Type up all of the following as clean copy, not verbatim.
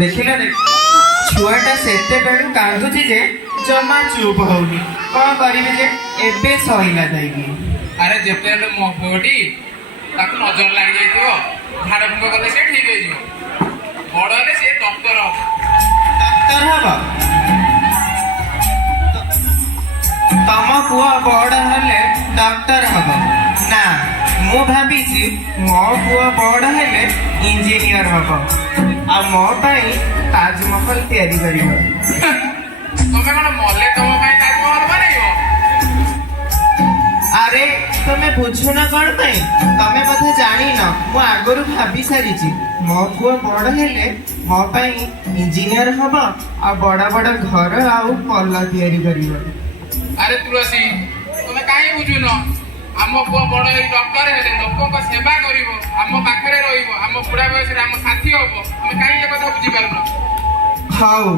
ଦେଖିଲ ଛୁଆଟା ସେତେବେଳୁ କାନ୍ଦୁଛି ଯେ ଜମା ଚୁପ୍ ହଉନି। କ'ଣ କରିବି ଯେ ଏବେ ସହିଲା ଯାଇକି। ଆରେ ଯେତେବେଳେ ମୋ ପୁଅଟି ତାକୁ ନଜର ଲାଗିଯାଇଥିବ ଝାଡ଼ ଫୁଙ୍କ କଲେ ସେ ଠିକ୍ ହେଇଯିବ। ବଡ଼ ହେଲେ ସେ ଡକ୍ଟର ହବ। ଡକ୍ଟର ହବ? ତମ ପୁଅ ବଡ଼ ହେଲେ ଡକ୍ଟର ହବ? ନା, ମୁଁ ଭାବିଛି ମୋ ପୁଅ ବଡ଼ ହେଲେ ଇଞ୍ଜିନିୟର ହବ ଆଉ ମୋ ପାଇଁ ତାଜମହଲ ତିଆରି କରିବ। ତମେ କ'ଣ ମଲେ ତମ ପାଇଁ ତାଜମହଲ ବନେଇବ? ଆରେ ତମେ ବୁଝୁନ କ'ଣ ପାଇଁ? ତମେ ବୋଧେ ଜାଣିନ, ମୁଁ ଆଗରୁ ଭାବି ସାରିଛି। ମୋ ପୁଅ ବଡ଼ ହେଲେ ମୋ ପାଇଁ ଇଞ୍ଜିନିୟର ହବ ଆଉ ବଡ଼ ବଡ଼ ଘର ଆଉ ପୋଲ ତିଆରି କରିବ। ଆରେ ତୁଳସୀ, ତମେ କାହିଁ ବୁଝୁନ? ଆମ ପୁଅ ବଡ଼ ହେଇ ଡକ୍ଟର ହେଲେ ଲୋକଙ୍କ ସେବା କରିବ, ଆମ ପାଖରେ ରହିବ, ଆମ ବୁଢ଼ା ବୟସରେ ଆମ ସାଥୀ ହବ। ତମେ କାହିଁ ଏ କଥା ବୁଝିପାରୁନ? ହଉ,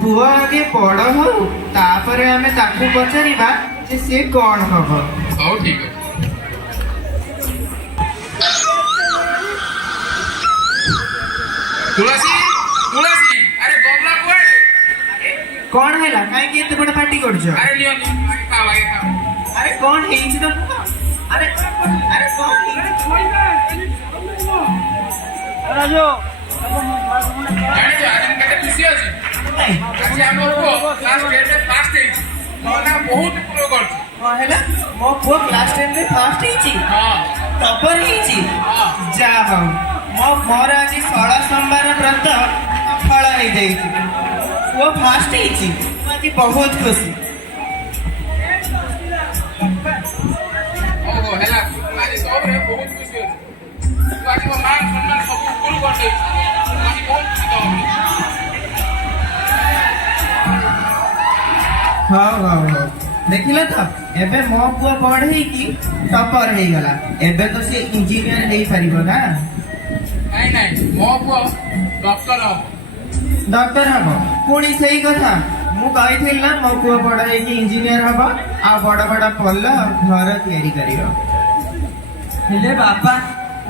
ପୁଅ ଆଗେ ବଡ଼ ହଉ, ତାପରେ ଆମେ ତାକୁ ପଚାରିବା ଯେ ସେ କ'ଣ ହବ। ହଉ ଠିକ ଅଛି। ତୁଳସୀ, ତୁଳସୀ, ଆରେ ଗମଲା କୁଆଡ଼େ? କ'ଣ ହେଲା? କାହିଁକି ଏତେ ବଡ଼ ପାଟି କରୁଛ? ଆରେ ନିଅନି, ଖାଅ ଆଗେ ଖାଅ। ଆରେ କ'ଣ ହେଇଛି ତ? ଆରେ ଆରେ କ'ଣ ହେଇଛି? ଜାଣିଛ ଆଜି ମୁଁ କେତେ ଖୁସି ଅଛି? ଆଜି ଆମ ପୁଅ କ୍ଲାସ୍ 10ରେ ଫାଷ୍ଟ ହେଇଛି। ମୋ ନା ବହୁତ ଇମ୍ପ୍ରୁଭ୍ କରୁଛି। କ'ଣ ହେଲା? ମୋ ପୁଅ କ୍ଲାସ୍ 10ରେ ଫାଷ୍ଟ ହେଇଛି? ହଁ ଟପର ହେଇଛି? ହଁ। ଯାହା ହଉ, ମୋର ଆଜି 16 ସୋମବାର ବ୍ରତ ସଫଳ ହେଇଯାଇଛି। ପୁଅ ଫାଷ୍ଟ ହେଇଛି, ମୁଁ ଆଜି ବହୁତ ଖୁସି। ଓହୋ ହେଲା, ଆଜି ସବୁରେ ବହୁତ ଖୁସି ଅଛି। ତୁ ଆଜି ମୋ ମାନ ସମ୍ମାନ ସବୁ ଉପରୁ କରିଦେଇଛୁ। ମୁଁ ଆଜି ବହୁତ ଖୁସି ତମ ପାଇଁ। ହଉ ହଉ ହଉ, ଦେଖିଲ ତ ଏବେ ମୋ ପୁଅ ବଡ଼ ହେଇକି ଟପର ହେଇଗଲା। ଏବେ ତ ସେ ଇଞ୍ଜିନିୟର ହେଇପାରିବ ନା? ନାଇଁ ନାଇଁ, ମୋ ପୁଅ ଡକ୍ଟର ହବ। ଡକ୍ଟର ହବ? ପୁଣି ସେଇ କଥା ମୁଁ କହିଥିଲି ନା, ମୋ ପୁଅ ବଡ଼ ହେଇକି ଇଞ୍ଜିନିୟର ହବ ଆଉ ବଡ଼ ବଡ଼ ପୋଲ ଘର ତିଆରି କରିବ। ହେଲେ ବାପା,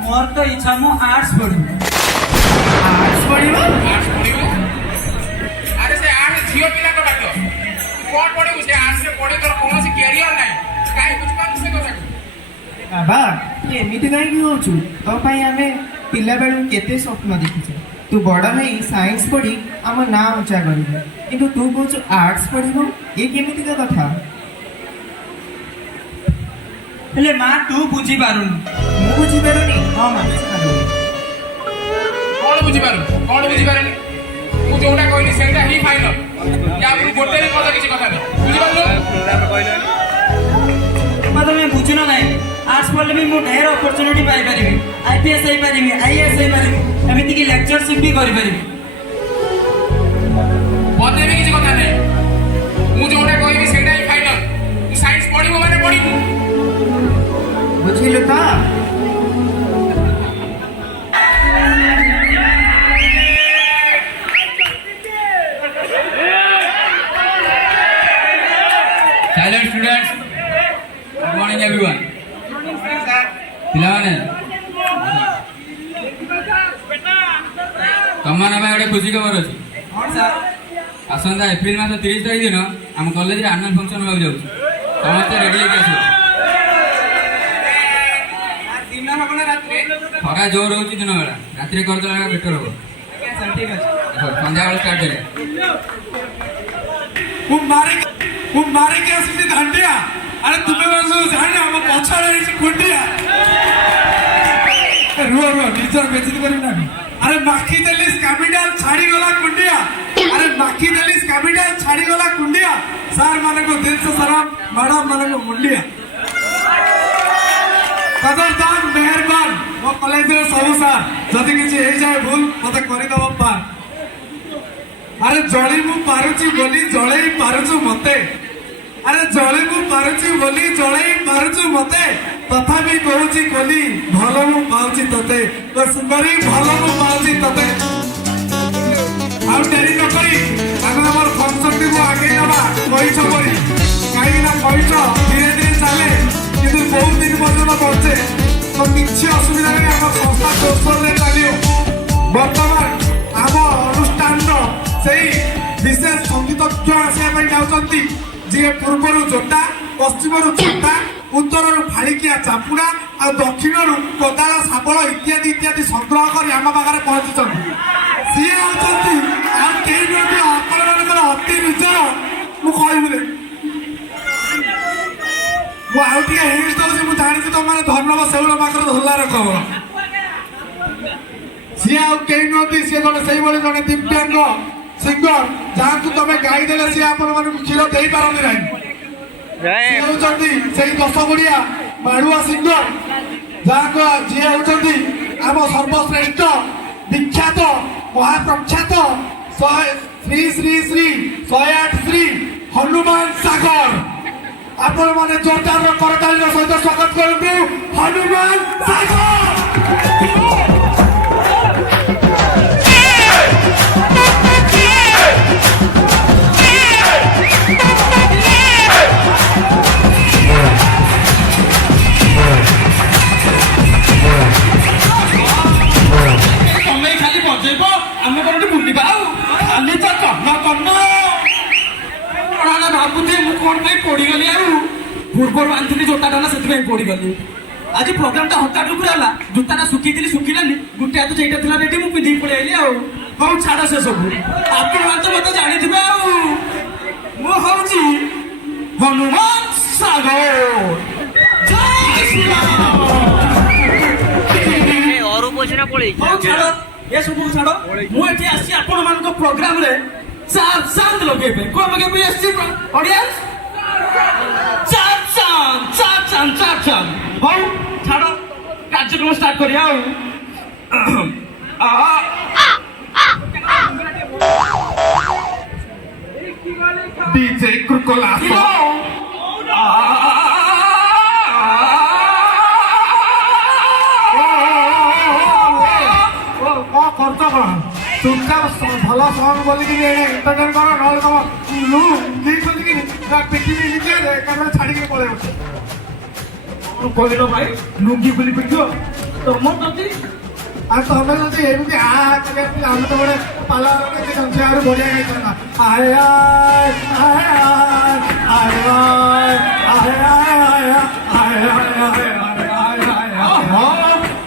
ମୋର ତ ଇଚ୍ଛା ମୁଁ ଆର୍ଟ୍ସ ପଢିବି। ଆର୍ଟ୍ସ ପଢିବ? ଆର୍ଟ୍ସ ପଢିବୁ? ଆରେ ସେ ଆର୍ଟ୍ସ ଝିଅ ପିଲାଙ୍କ ପାଠ। ତୁ କ'ଣ ପଢିବୁ? ସେ ଆର୍ଟ୍ସରେ ପଢି ତୋର କୌଣସି କ୍ୟାରିୟର ନାହିଁ। କାହିଁ ବୁଝିପାରୁଛୁ ସେ କଥାକୁ? ବାବା, ତୁ ଏମିତି କାହିଁକି ହଉଛୁ? ତୋ ପାଇଁ ଆମେ ପିଲାବେଳୁ କେତେ ସ୍ୱପ୍ନ ଦେଖିଛୁ। ତୁ ବଡ଼ ହେଇ ସାଇନ୍ସ ପଢି ଆମ ନାଁ ଉଞ୍ଚା କରିବୁ, କିନ୍ତୁ ତୁ କହୁଛୁ ଆର୍ଟ୍ସ ପଢିବୁ? ଏ କେମିତିକା କଥା? ହେଲେ ମା, ତୁ ବୁଝିପାରୁନି। ମୁଁ ବୁଝିପାରୁନି? ହଁ ମା। କ'ଣ ବୁଝିପାରୁନି? କ'ଣ ବୁଝିପାରୁନି? ମୁଁ ଯୋଉଟା କହିଲି ସେଇଟା ହିଁ ଫାଇନାଲ। ୟା ପରେ ଗୋଟେ ବି କଥା କିଛି କଥା ନାହିଁ। ବୁଝିପାରିଲୁ? ମା, ତମେ ବୁଝୁନ କାହିଁକି? ଆର୍ଟ୍ସ ପଢିଲେ ବି ମୁଁ ଢେର ଅପରଚ୍ୟୁନିଟି ପାଇପାରିବି। IPS ହେଇପାରିବି, IAS ହେଇପାରିବି, ଏମିତିକି ଲେକ୍ଚରସିପ୍ ବି କରିପାରିବି। ମୋତେ ବି କିଛି କଥା ନାହିଁ। ମୁଁ ଯୋଉଟା କହିବି ସେଇଟା ହିଁ ଫାଇନାଲ। ତୁ ସାଇନ୍ସ ପଢିବୁ ମାନେ ପଢିବୁ। ବୁଝିଲୁ ତ? Silent students, good morning everyone. ପିଲାମାନେ, ତମମାନଙ୍କ ପାଇଁ ଗୋଟେ ଖୁସି ଖବର ଅଛି। ହଁ ସାର୍। ଆସନ୍ତା ଏପ୍ରିଲ ମାସ 30 ତାରିଖ ଦିନ ଆମ କଲେଜରେ ଆନୁଆଲ ଫଙ୍କସନ ହେବାକୁ ଯାଉଛି। ସମସ୍ତେ ରେଡି ହେଇକି ଆସିବ। ଦିନ ହବ ନା ରାତିରେ? ଖରା ଜୋର ହଉଛି ଦିନ ବେଳା, ରାତିରେ କରିଦେଲା ବେଳା ବେଟର ହବ। ସାର୍ ଠିକ୍ ଅଛି। ସନ୍ଧ୍ୟାବେଳେ ଷ୍ଟାର୍ଟ କରିବା। ମୁଁ ମାରିକି ଆସିଛି ଦାଣ୍ଡିଆ। ଆରେ ତୁମେ ସବୁ ଜାଣିନ ଆମ ପଛରେ ହେଇଛି କୁଣ୍ଡିଆ। ରୁହ ରୁହ, ନିଜର ବେଜିତ କରିବି ନା। ଆରେ ମାଖି ଦେଲି ସ୍କାବିଡାଲ ଛାଡିଗଲା କୁଣ୍ଡିଆ। ଆରେ ମାଖି ଦେଲି ସ୍କାବିଡାଲ ଛାଡିଗଲା କୁଣ୍ଡିଆ। ସାର୍ ମାନଙ୍କୁ ଦିନଶ ସଲାମ, ମ୍ୟାଡାମ ମାନଙ୍କୁ ମୁଣ୍ଡିଆ। କଦରଦାନ ମେହରବାନ ମୋ କଲେଜରେ ସବୁ ସାର୍, ଯଦି କିଛି ହେଇଯାଏ ଭୁଲ ମତେ କରିଦବ ପାର। ଆରେ ଜଳି ମୁଁ ପାରୁଛି ବୋଲି ଜଳେଇ ପାରୁଛୁ ମତେ। ଆରେ ଜଳି ମୁଁ ପାରୁଛି ବୋଲି ଜଳେଇ ପାରୁଛୁ ମତେ। ତଥାପି କହୁଛି କଲି ଭଲ ମୁଁ ପାଉଛି ତତେ। ସୁନ୍ଦରୀ ଭଲ ମୁଁ ପାଉଛି ତତେ। ଆଉ ଡେରି ନ କରି ଆମେ ଆମର ଫଙ୍କସନଟିକୁ ଆଗେଇ ନେବା କହିଛ ପରି। କାହିଁକି ନା କହିଛ ଧୀରେ ଧୀରେ ଚାଲେ କିନ୍ତୁ ବହୁତ ଦିନ ପର୍ଯ୍ୟନ୍ତ ବଞ୍ଚେ। ତ କିଛି ଅସୁବିଧା ନାହିଁ, ଆମ ସଂସ୍ଥା ଜୋରସୋରରେ ଚାଲିବ। ବର୍ତ୍ତମାନ ଆମ ଅନୁଷ୍ଠାନ ତଥ୍ୟ ଆସିବା ପାଇଁ ଯାଉଛନ୍ତି ଯିଏ ପୂର୍ବରୁ ଜୋତା, ପଶ୍ଚିମରୁ ଛୋଟା, ଉତ୍ତରରୁ ଫାଳିକିଆ ଚାପୁଡା ଆଉ ଦକ୍ଷିଣରୁ କୋଦାଳ ଶାବଳ ଇତ୍ୟାଦି ଇତ୍ୟାଦି ସଂଗ୍ରହ କରି ଆମ ପାଖରେ ପହଞ୍ଚିଛନ୍ତି। ସିଏ ହଉଛନ୍ତି ଆଉ କେହି ନୁହନ୍ତି ଆପଣମାନଙ୍କର ଅତି ନିଜର ମୁଁ କହିବି ମୁଁ ଆଉ ଟିକେ ହିଣ୍ଟ ଦଉଛି। ମୁଁ ଜାଣିଛି ତମମାନେ ଧର୍ଣ୍ଣବ ଶେଉଳ ପାଖରେ ଧୋଲାର ଖବର। ସିଏ ଆଉ କେହି ନୁହନ୍ତି, ସିଏ ଜଣେ ସେଇଭଳି ଜଣେ ଦିବ୍ୟାଙ୍ଗ ସିଙ୍ଗର ଯାହାକୁ ତମେ ଗାଈ ଦେଲେ ସିଏ ଆପଣମାନଙ୍କୁ କ୍ଷୀର ଦେଇପାରନ୍ତି ନାହିଁ। ସିଏ ହେଉଛନ୍ତି ସେଇ 10 ଗୁଡ଼ିଆ ମାଡୁଆ ସିଙ୍ଗର ଯାହାକୁ ଯିଏ ହେଉଛନ୍ତି ଆମ ସର୍ବଶ୍ରେଷ୍ଠ ବିଖ୍ୟାତ ମହାପ୍ରଖ୍ୟାତ ଶ୍ରୀ ଶ୍ରୀ ଶ୍ରୀ 108 ଶ୍ରୀ ହନୁମାନ ସାଗର। ଆପଣମାନେ ଜୋରଦାର କରତାଳିର ସହିତ ସ୍ୱାଗତ କରନ୍ତୁ ହନୁମାନ ସାଗର। ତମେ ଖାଲି ବଜେଇବ ଆମେ କୋଉଠି ବୁଲିବା ଆଉ ଖାଲି ତ କର୍ଣ୍ଣ ଭାବୁଛି ମୁଁ କଣ ପାଇଁ ପଡିଗଲି ଆଉ ପୂର୍ବରୁ ଆଣିଥିଲି ଜୋତାଟା ନା ସେଥିପାଇଁ ପଡିଗଲି। ଆଜି ପ୍ରୋଗ୍ରାମଟା ହଠାତ୍ ଉପରେ ହେଲା, ଜୋତାଟା ଶୁଖିଲାନି, ଗୋଟେ ହାତ ଯେଇଟା ଥିଲା ରେଡି ମୁଁ ପିନ୍ଧିକି ପଳେଇ ଆଇଲି ଆଉ। ହଉ ଛାଡ ସେ ସବୁ, ଆପଣମାନେ ତ ମତେ ଜାଣିଥିବେ ଆଉ ମୁଁ ହଉଛି ହନୁମାନ ସାଗର। ହଉ ଛାଡ ଏସବୁ ଛାଡ, ମୁଁ ଏଠି ଆସିଛି ଆପଣମାନଙ୍କ ପ୍ରୋଗ୍ରାମରେ ଚାନ୍ଦ ଲଗେଇବେ। କଣ ଲଗେଇବେ ଆସିଛି ଅଡିଏନ୍ସ? ଚାନ୍ଦ। ହଉ ଛାଡ କାର୍ଯ୍ୟକ୍ରମ ଷ୍ଟାର୍ଟ କରିବା ଆଉ। DJ Crocolazo. করছো কଣ চুপচাপ ভাল সঙ্গ বলিকি এন্টারটেন কর নହେଲେ ତମ ଦେଇଛନ୍ତି ପିଟିବି ନିଜେ ଏକାଥରେ ଛାଡ଼ିକି ପଳେଇବ। କହିଲ ଭାଇ ଲୁଙ୍ଗି ବୋଲି ପିଟିବ ତମ ଯଦି ଆଉ ତମେ ଯଦି ଏମିତି କରିବା ଆମେ ତ ଗୋଟେ ପାଲା ଆହୁରି ବଢିଆ ଗାଇଥାନ୍ତା।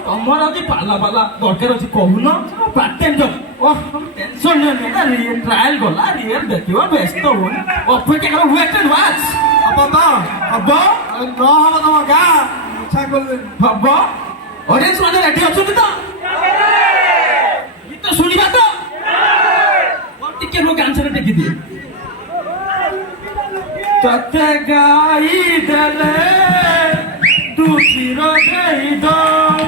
ତମର ଯଦି ପାଲା ଦରକାର ଅଛି କହୁନ ପାର୍ଟ ଟେନସନ ନିଅନି, ଟ୍ରାଏଲ ଗଲା ରିଏଲ ଦେଖିବ, ବ୍ୟସ୍ତ ହୁଅନି, ଅପେକ୍ଷା କର, ୱେଟ୍ ଆଣ୍ଡ ୱାଚ୍। ହବ ତ ହବ ନହବ ତମ ଗାଁ ଇଚ୍ଛା କଲେ ହବ। ଅଡିଏନ୍ସ ମାନେ ରେଡି ଅଛନ୍ତି ତ? ଗୀତ ଶୁଣିବା ତ? ଟିକେ ମୋ ଗାଁରେ ଟେକିଦିଏ। ତତେ ଗାଈ ଦେଲେ ତୁ କ୍ଷୀର ଦେଇ ଦଉ,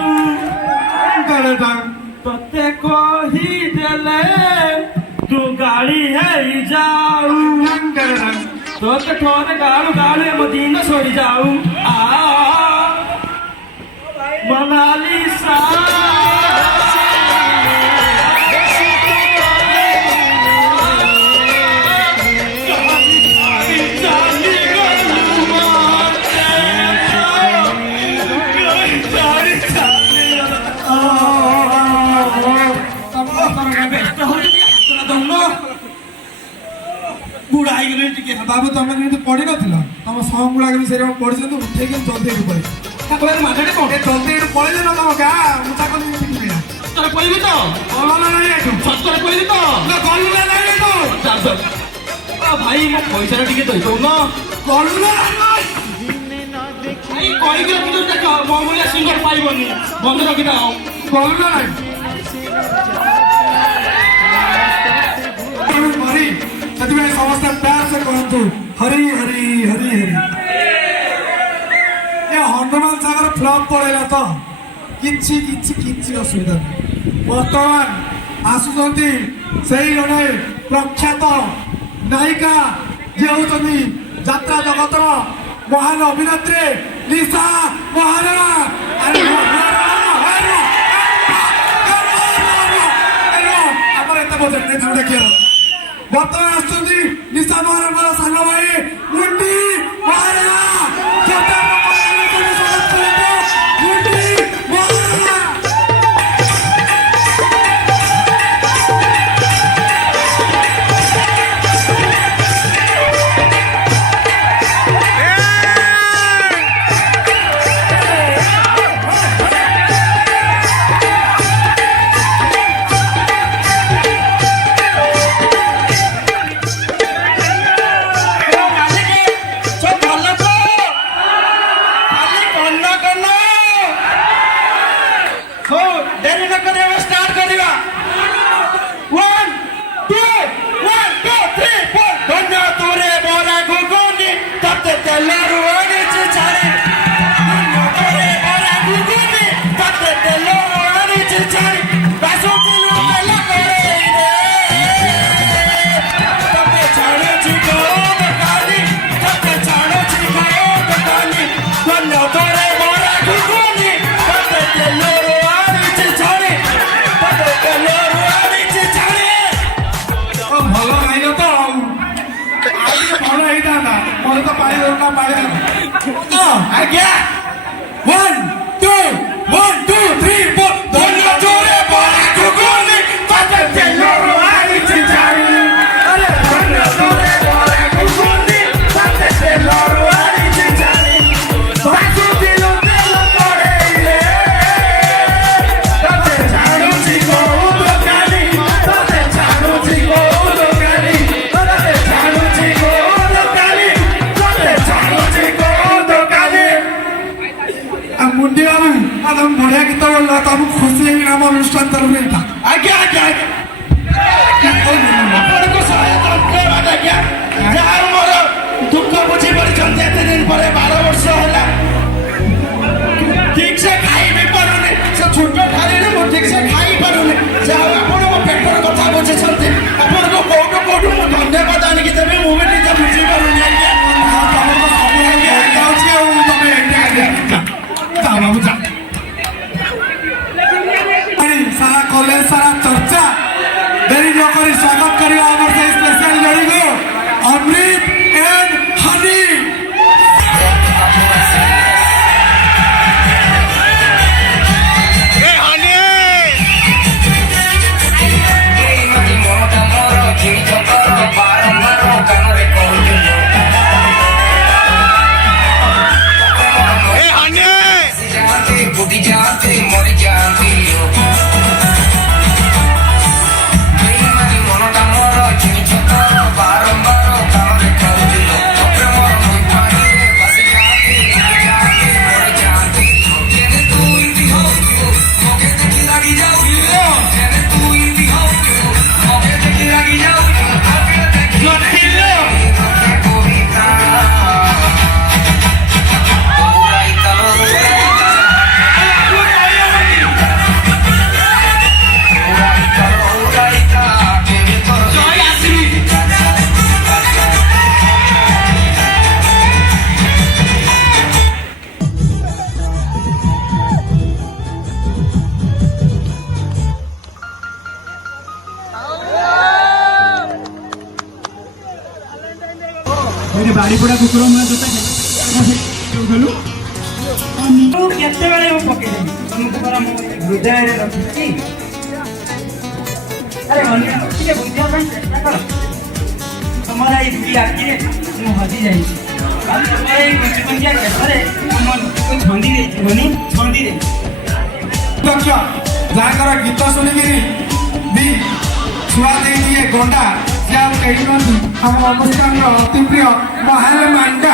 ତତେ କହିଦେଲେ ତୁ ଗାଳି ହେଇଯାଉ, ତତେ ଥରେ ଗାଳୁ ମୋ ଦିନ ସରିଯାଉ। ମୋନାଲିସା ବୁଢା ହେଇଗଲେଣି ଟିକେ। ବାବୁ ତମେ ଯେମିତି ପଢିନଥିଲ ତମ ସଙ୍ଗ ଗୁଡାକ ବି ସେଇଟା ପଢିଛନ୍ତି, ଉଠେଇକି ଜଲ୍ଦି ଏଠୁ ପଳେଇ ମାଝାଟେ କଣ ଜଲ୍ଦି ଏଠୁ ପଳେଇଲେ ନା ତମ ଗାଁ ମୁଁ ତାକୁ ସତରେ କହିବି ତ? ଗଲୁ ନା ନାହିଁ ଏଠୁ? ସତରେ କହିବି ତ? ଗଲୁ ନା ନାହିଁ ଏଠୁ? ଭାଇ ମୋ ପଇସାଟା ଟିକେ ଦେଇଦଉନ। ଗଲୁ ନା ଭାଇ କହିକି ରଖିଦଉ, ଦେଖ ମୋ ଭଳିଆ ସିଙ୍ଗର ପାଇବନି, ବନ୍ଦ ରଖିଥାଅ। ଗଲୁ ନା ନାହିଁ? ସେଥିପାଇଁ ସମସ୍ତେ ପ୍ୟାର ସେ କହନ୍ତୁ ହରି ହରି ହରି ହରି। ଏ ହନୁମାନ ସାଗର ଫ୍ଲପ୍ ପଳେଇଲା ତ କିଛି ଅସୁବିଧା ନାହିଁ। ବର୍ତ୍ତମାନ ଆସୁଛନ୍ତି ସେଇ ଜଣେ ପ୍ରଖ୍ୟାତ ନାୟିକା ଯିଏ ହେଉଛନ୍ତି ଯାତ୍ରା ଜଗତର ମହାନ ଅଭିନେତ୍ରୀ ଲିସା ମହାରଣା। ଆମର ଏତେ ବଜେଟ୍ ନେଇ ଦେଖିବାର ବର୍ତ୍ତମାନ ଆସୁଛନ୍ତି ନିଶା ମହାରଣାର ସାନ ଭାଇ ମୁଣ୍ଡି ମହାରଣା। ମୋତେ ତ ପାଣି ଦଉନା ପାଣି ଦଉନା ଆଜ୍ଞା 1 2 1 2 3 4 ଧନ୍ୟ ଜୋରେ ବରା ଘୁଗୁନି ତତେ ତେଲରୁ ଆଣିଛି ଜାଣି ଆରେ ଧନ୍ୟ ଜୋରେ ବରା ଘୁଗୁନି ତତେ ତେଲରୁ ଆଣିଛି ଜାଣି ଭାସୁଥିଲୁ ତେଲ କଡ଼େଇରେ ତତେ ଛାଣୁଛି କୋଉ ଦୋକାନୀ ତତେ ଛାଣୁଛି କୋଉ ଦୋକାନୀ ତତେ ଛାଣୁଛି କୋଉ ଦୋକାନୀ ତତେ ଛାଣୁଛି କୋଉ ଦୋକାନୀ ମୁଣ୍ଡି ବାବୁ ତମେ ବଢିଆ ଗୀତ ବୋଲ ତମକୁ ଖୁସି ହେଇକିନା ଆମ ଅନୁଷ୍ଠାନ ତରଫରୁ ଏଇଟା ଆଜ୍ଞା ଆଜ୍ଞା ଆପଣଙ୍କ ସହାୟତା ଧନ୍ୟବାଦ ଆଜ୍ଞା ଯାହାର ମୋର ଦୁଃଖ ବୁଝିପାରିଛନ୍ତି ଏତେ ଦିନ ପରେ 12 ବର୍ଷ ହେଲା ଠିକ ସେ ଖାଇ ବି ପାରୁନି ସେ ଛୋଟ ଥାଳିରେ ମୁଁ ଠିକ ସେ ଖାଇ ପାରୁନି ଯାହା ହଉ ଆପଣ ମୋ ପେଟର କଥା ବୁଝିଛନ୍ତି ଆପଣଙ୍କୁ କୋଉଠୁ କୋଉଠୁ ମୁଁ ଧନ୍ୟବାଦ ଆଣିକି ଦେବି ମୁଁ ବି ନିଜେ ବୁଝିପାରୁନି ଆଜ୍ଞା ତମର ତ ସବୁ ହେଇଯାଉଛି ଆଉ ତମେ ଯା ବାବୁ ଯା सारा कॉलेज सारा चर्चा देरी न करी स्वागत करियो हमर से स्पेशल जोड़ी को अमृत एंड हनी ବାଡ଼ିପଡ଼ା କୁକୁର ମୁହଁ ଜୋତା ଗଲୁ କେତେବେଳେ ମୁଁ ପକେଇଦେବି ତମକୁ ପରା ମୁଁ ହୃଦୟରେ ରଖିଛି ଆରେ ଅନ୍ୟ ଟିକେ ବୁଝିବା ପାଇଁ ଚେଷ୍ଟା କର ତମର ଏଇ ଦୁଇ ଆଖିରେ ମୁଁ ହଜି ଯାଇଛି ଆଉ ତମର ଏଇ କୁଚିକୁଞ୍ଚିଆ କେଶରେ ମୋ ଛନ୍ଦି ଦେଇଛି ଧନି ଛନ୍ଦି ଦେଇଛି ଦକ୍ଷ ଯାହାଙ୍କର ଗୀତ ଶୁଣିକିରି ବି ଛୁଆ ଦେଇଦିଏ ଗଣ୍ଡା ସେ ଆଉ କେହି ନୁହନ୍ତି ଆମ ଅନୁଷ୍ଠାନର ଅତି ପ୍ରିୟ ମହାଲ ମାଣ୍ଡା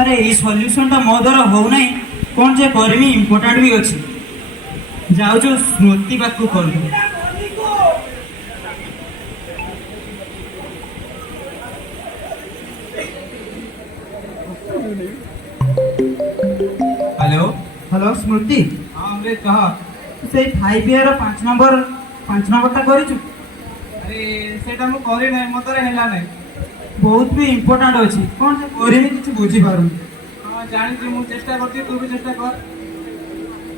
अरे ये सॉल्यूशन टा मो द्वारा हो नहीं कौन जे करमी इम्पोर्टेंट भी अच्छी जाओ जो स्मृति बात को कर हेलो हेलो स्मृति हाँ हमरे कहा से 5 ईयर 5 नंबर टा करिछु अरे सेटा मु करि नै मतरे हेला नै बहुत भी इम्पोर्टेंट अच्छी कौन से करमी किसी बुझी पारू हाँ जानी मु चेष्टा करती तू भी चेष्टा कर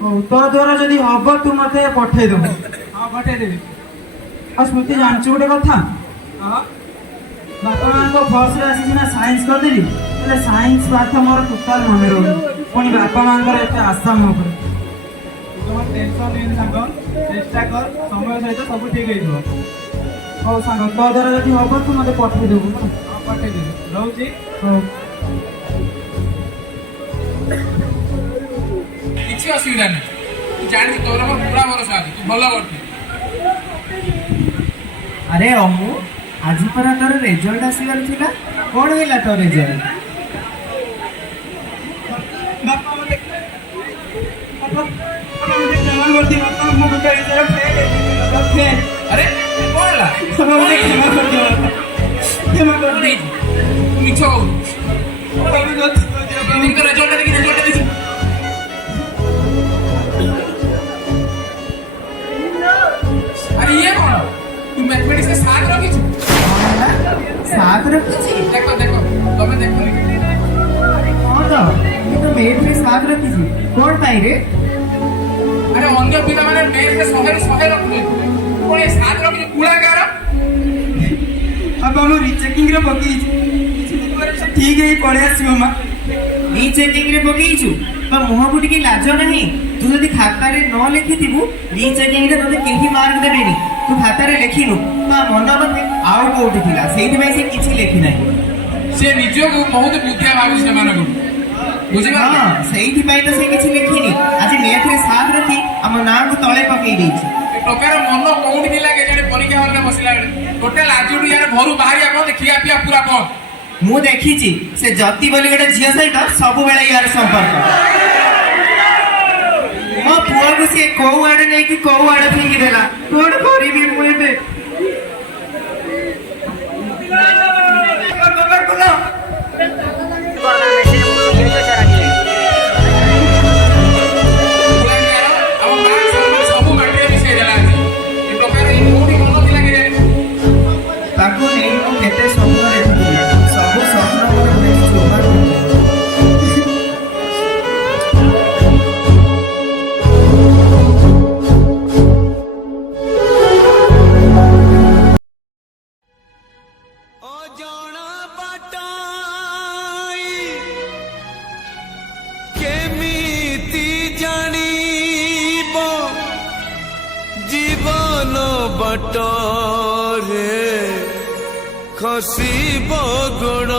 हो तो द्वारा जदि हब तू मते पठे दो हाँ पठे देबी आ स्मृति जानछु गोटे कथा हाँ बापा मां को फर्स्ट रे आसी ना साइंस कर देली એટલે સાયન્સ પાઠ મોર ટોટલ મને રહે પણ બાપા માંગર એતે આશા મો કરે તમે ટેન્શન નહીં સાંગ ચેષ્ટા કર સમય સହିତ ସବୁ ଠିକ ହେଇଯିବ ହଉ ସାଙ୍ଗ ତୋ ଦ୍ୱାରା ଯଦି ହବ ତୁ ମତେ ପଠେଇ ଦେବୁ ନା ହଁ ପଠେଇ ଦେବି ରହୁଛି ହଉ କିଛି ଅସୁବିଧା ନାହିଁ ତୁ ଜାଣିଛୁ ତୋର ମୋର ପୁରା ଭରସା ଅଛି ତୁ ଭଲ କରୁଛୁ अरे अमु आज परा तोर रिजल्ट आसीबार थिला कोन हैला तो रिजल्ट बापा मते क्षमा कर दी बापा मो बेटा इधर फेल अरे କଣ ହେଲା मते क्षमा कर दो क्षमा कर दी ମିଛ କହୁଛୁ बापा ନିଜ ରେଜଲ୍ଟ ଦେଖି अरे ये कौन तू मैथमेटिक्स के साथ रखी साथ रखी देखो देखो ତମେ ଦେଖୁନି ହଁ ତ ମୁଁ ତ ମେଥରେ 7 ରଖିଛି କଣ ପାଇଁ ରେ? ଆରେ ଅନ୍ୟ ପିଲାମାନେ ମେଥରେ 100 ରଖୁଛନ୍ତି ପୁଣି 7 ରଖିଛୁ କୁଳାକାର। अब हम रिचेकिंग रे पकेइछु किछि दिन पर से ठीक है पढ़े आसीबो मा ରିଚେକିଂ ରେ ପକେଇଛୁ ବା ମୁହଁକୁ ଟିକେ ଲାଜ ନାହିଁ? ତୁ ଯଦି ଖାତାରେ ନ ଲେଖିଥିବୁ ରିଚେକିଂ ରେ ତତେ କେହି ମାର୍କ ଦେବେନି। ତୁ ଖାତାରେ ଲେଖିନୁ ତା ମନ ବୋଧେ ଆଉ କୋଉଠି ଥିଲା ସେଇଥିପାଇଁ ସେ କିଛି ଲେଖି ନାହିଁ। ସେ ନିଜକୁ ବହୁତ ବୁଦ୍ଧିଆ ଭାବୁଛି ସେମାନଙ୍କୁ ବୁଝିପାରିଲ। ହଁ ସେଇଥିପାଇଁ ତ ସେ କିଛି ଲେଖିନି। ଆଜି ମେଥରେ 7 ରଖି ଆମ ନାଁକୁ ତଳେ ପକେଇ ଦେଇଛି। ଏ ଟୋକାର ମନ କୋଉଠି ଥିଲା କେଜାଣି ପରୀକ୍ଷା ହଲରେ ବସିଲା ବେଳେ ଟୋଟାଲ ଆଜିଠୁ ୟାର ଘରୁ ବାହାରିବା ବନ୍ଦ ଖିଆ ପିଆ ପୁରା ବନ୍ଦ। ମୁଁ ଦେଖିଛି ସେ ଜ୍ୟୋତି ବୋଲି ଗୋଟେ ଝିଅ ସହିତ ସବୁବେଳେ ୟାର ସମ୍ପର୍କ। ମୋ ପୁଅକୁ ସିଏ କୋଉ ଆଡେ ନେଇକି କୋଉ ଆଡେ ଫିଙ୍ଗି ଦେଲା। କଣ କରିବି ମୁଁ ଏବେ? ଆମ ମା ସବୁ ମାଟିରେ ମିଶେଇ ଦେଲା ଆଜି। ଏ ଟୋକାର କୋଉଠି ମନ ଥିଲା କେଜାଣି। ତାକୁ ନେଇ ମୁଁ କେତେ ସ୍ୱପ୍ନ ଦେଖୁଥିଲି। ସବୁ ସ୍ୱପ୍ନ ମୋର ଭାଙ୍ଗି ଚୂରମାର ହୋଇଗଲା। ଅଜଣା ବାଟାଇ କେମିତି ଜାଣିବ ଜୀବନ ବାଟରେ ଖସିବ ଗୋଡ଼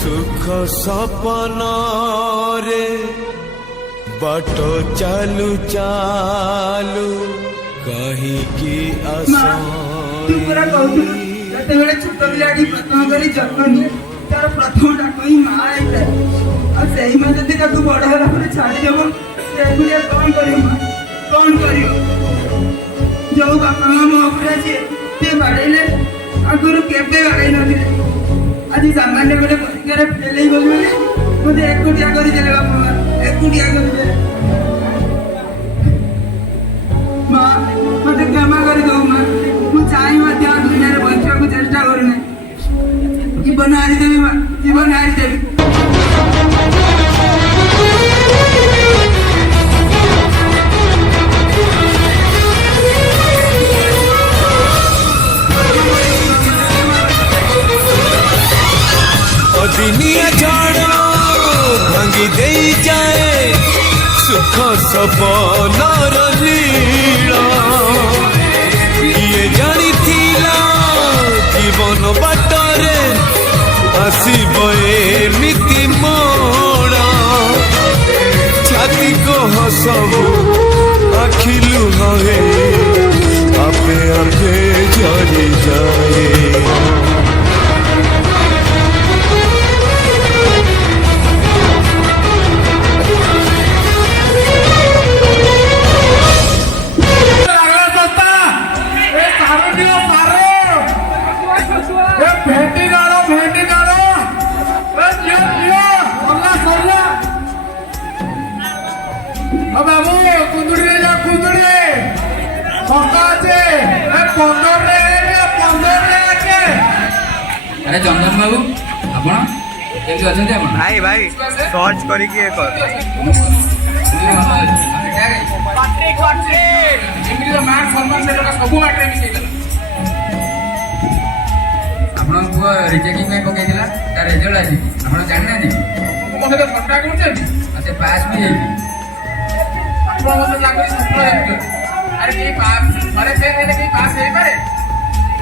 ସୁଖ ସପନରେ ବାଟ ଚାଲୁ ଚାଲୁ କାହିଁକି तू पूरा कहूलु जते बेले छोट पिलाटी प्रथम करी जन्म निये तार प्रथम डाक ही मां आइता आ सेही मां जति ताकू बड़ होला पर छाडी देबो से गुलिया कोन करियो मां कोन करियो जो बापा मां मो उपरे छे ते बाड़ेले आगुरु केबे बाड़े नथिले आज सामान्य बेले परीक्षा रे फेल ही गलु बोली मते एकुटिया करी देले बापा मां एकुटिया करी देले मां मते क्षमा करी दो मां मु चाहि मध्य दुनिया रे बंचवा को चेष्टा करूने जीवन हारी देबी मां जीवन हारी देबी अदिनिया झाड़ भांगी दे जाए सुख सपनर लीला किए जानी थिला जीवन बाटरे आसीब एमिति मोड़ा छाती को हसबू आखिलु हवे आपे आपे झरी जाए बाबू कुंदुड़ी रे जा कुंदुड़ी फका আছে এ 15 রে আকে अरे चंदन बाबू आपण केमती अछंती आपण भाई भाई सर्च करी के कर ଏମିତି ତ ମାର୍କ ସମ୍ମାନ ସେ ଟୋକା ସବୁ ମାଟିରେ ମିଶେଇ ଦେଲା। ଆପଣଙ୍କ ପୁଅ ରିଚେକିଂ ପାଇଁ ପକେଇଥିଲା ତାର ରେଜଲ୍ଟ ଆସି ଆପଣ ଜାଣିନାହାନ୍ତି ମୋ ସହିତ ଥଟ୍ଟା କରୁଛନ୍ତି ଆଉ ସେ ପାସ୍ ବି ହେଇଛି। ଆପଣ ମତେ ଲାଗୁଛି ସ୍ୱପ୍ନ ଦେଖୁଛନ୍ତି। ଆରେ କେହି ଥରେ ଫେଲ୍ ହେଲେ କେହି ପାସ୍ ହେଇପାରେ?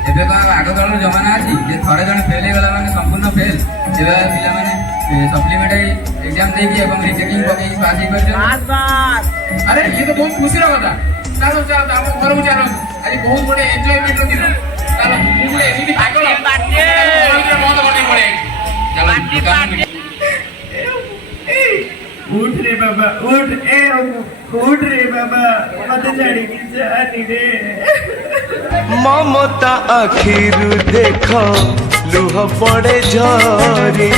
ଏବେ କଣ ଆଗ କାଳର ଜମାନା ଅଛି ଯେ ଥରେ ଜଣେ ଫେଲ୍ ହେଇଗଲା ମାନେ ସମ୍ପୂର୍ଣ୍ଣ ଫେଲ୍। ଏବେ ପିଲାମାନେ ସପ୍ଲିମେଣ୍ଟାରୀ ଏକ୍ଜାମ୍ ଦେଇକି ଏବଂ ରିଚେକିଂ ପକେଇକି ପାସ୍ ହେଇପାରୁଛନ୍ତି। ଆରେ ଇଏ ତ ବହୁତ ଖୁସିର କଥା। ଚାଲ ଚାଲ ଆମ ଘରକୁ ଚାଲନ୍ତୁ ଆଜି ବହୁତ ବଢିଆ ଏନ୍ଜୟମେଣ୍ଟର ଦିନ। ଚାଲ ମୁଁ ଗୋଟେ ଏମିତି ପାଗଳ ବନ୍ଦ କରି ପଳେଇ उठ रे बाबा उठ उठ रे बाबा मत जानी की जानी रे ममता आखिरु देख लुह पड़े झरी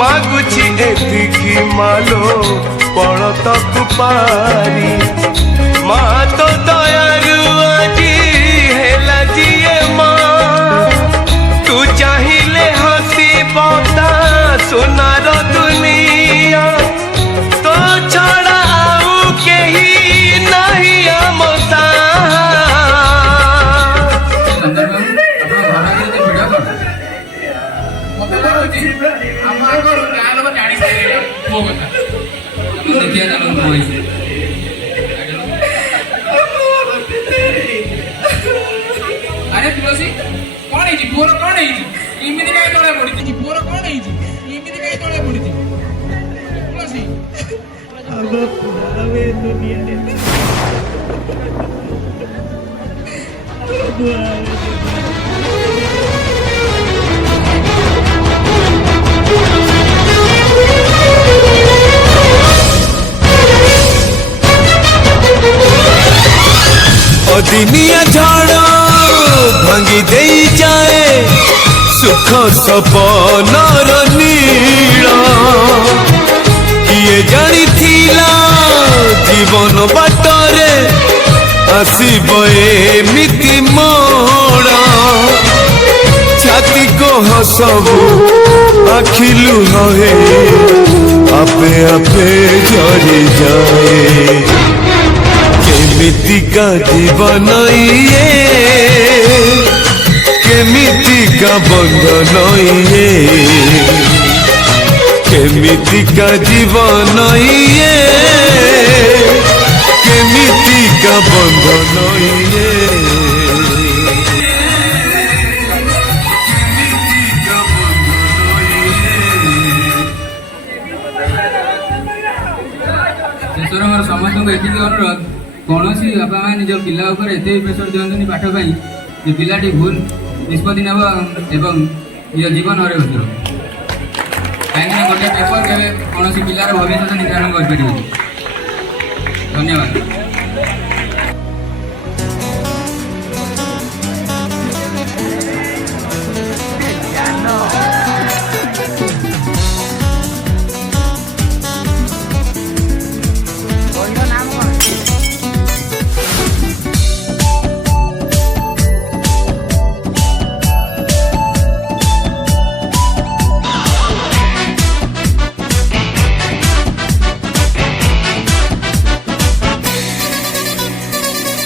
मागुची एतिकी मालो पड़तक पारी मा तो दयारु आजी हेला जिए माँ तू ତୁଳସୀ କଣ ହେଇଛି ପୁଅର କଣ ହେଇଛି ଏମିତି କାହିଁ ତଳେ ପଡିଛି ପୁଅର କଣ ହେଇଛି ଏମିତି କାହିଁ ତଳେ ପଡିଛି ତୁଳସୀ अदिनिया झाड़ भांगी दे जाए सुख सपनर नीला किए जानी थिला जीवन बाटरे आसीब एमिति मोड़ा छाती को हसबू आखिलु हे आपे आपे झरी जाए केमितिका जीवन ये केमितिका बंधन ये केमितिका जीवन ये केमितिका बंधन ये ଶେଷରେ ମୋର ସମସ୍ତଙ୍କୁ ଏତିକି ଅନୁରୋଧ କୌଣସି ବାପା ମା ନିଜ ପିଲା ଉପରେ ଏତେ ପ୍ରେସର ଦିଅନ୍ତୁନି ପାଠ ପାଇଁ ଯେ ପିଲାଟି ଭୁଲ ନିଷ୍ପତ୍ତି ନେବ ଏବଂ ନିଜ ଜୀବନ ହରାଇ ବସିବ କାହିଁକିନା ଗୋଟେ ପେପର କେବେ କୌଣସି ପିଲାର ଭବିଷ୍ୟତ ନିର୍ଦ୍ଧାରଣ କରିପାରିବନି ଧନ୍ୟବାଦ।